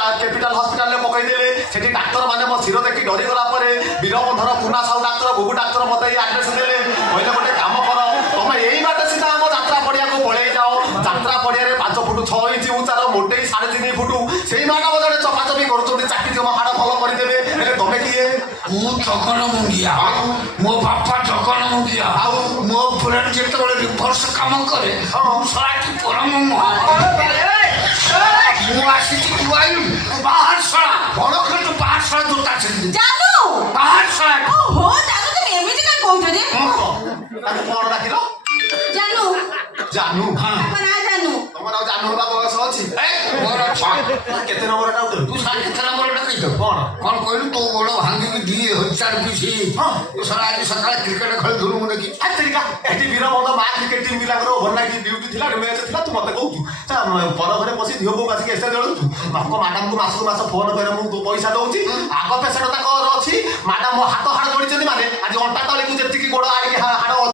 capital hospital में पकईदे से doctor मैंने मो शिर देखी डरीगला वीरबंधर पुना साहू डाक्तर बुबू डाक्तर मत आड्रेस देले कहले गोटे कम कर तुम यही बाटे सीधा आम यात्रा पड़िया को पलि जाओ यात्रा पड़िया 5 फुट 6 इंच उचार मोटे 3.5 फुट से मैडम जड़े चपाचपी कर चाकी जमा हाड़ भल करदे तुम किए जगन मुंडिया मो बापा जगन मुंडिया मो ब्रेन जिते रिभर्स कम करे सारा परम बाहर सड़ा बड़ कर बाहर सड़ा जोता जानू बाहर सड़ा ओहो जानू तुम एमिति काय कहउछ जे ताके कोन डाकिलो जानू जानू अपन आ जानू तुम नाउ जानू बा बयस अछि ए मोर छा केते नंबर डाउट तू सारे केते नंबर डाकितो कोन कोन कहलु तो बड़ भांगी की दी हजार पीसी तू सारा आज सकाळ क्रिकेट खेल धुलु मुने की आ तरीका एटी वीरबंधर मा क्रिकेट टीम मिलाकर ओवरनाइट ड्यूटी थिला मैच थिला तू मते कहू ता पर घरे बसी धियो बो बासी एसे देलु हमको मैडम को मास फोन करे मु पैसा दउची आगो पेशेंट तक अछि मैडम हाथ हाड़ जोड़ी माने